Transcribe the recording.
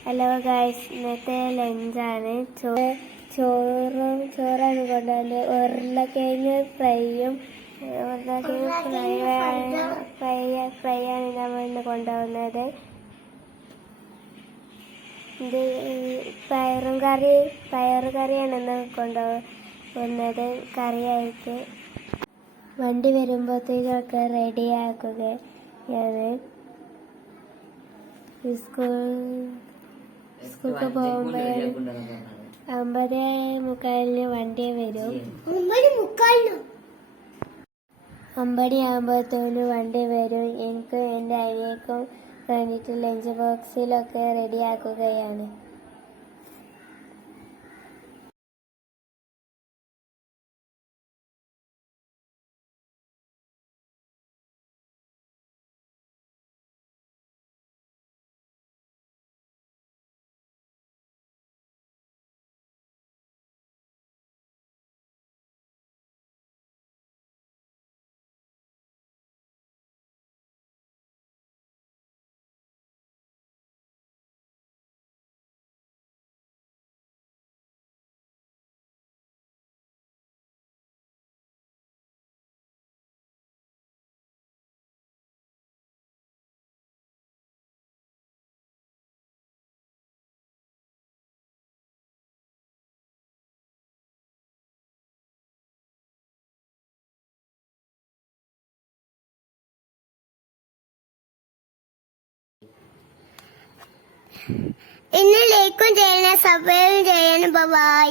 Hello guys, ഇന്നത്തെ ലഞ്ചാണ്. ചോറാണ് കൊണ്ടുവന്നത്. ഉരുളക്കിഴങ്ങ് ഫ്രൈയും ഫ്രൈ ആണ് നമ്മൾ ഇന്ന് കൊണ്ടുപോകുന്നത്. ഇത് പയറ് കറിയാണ് ഇന്ന് കൊണ്ടുപോകുന്നത് കറിയായിട്ട്. വണ്ടി വരുമ്പോഴത്തേക്കൊക്കെ റെഡിയാക്കുകയാണ്. സ്കൂൾക്ക് പോകുമ്പോഴാണ് 9:45 വണ്ടി വരും. 9:50 വണ്ടി വരും. എനിക്കും എൻ്റെ അനിയക്കും വേണ്ടിയിട്ട് ലഞ്ച് ബോക്സിലൊക്കെ റെഡിയാക്കുകയാണ്. ഇന്ന് ലൈക്കും ചെയ്യണം, സബ്സ്ക്രൈബ് ചെയ്യണം. ബൈ.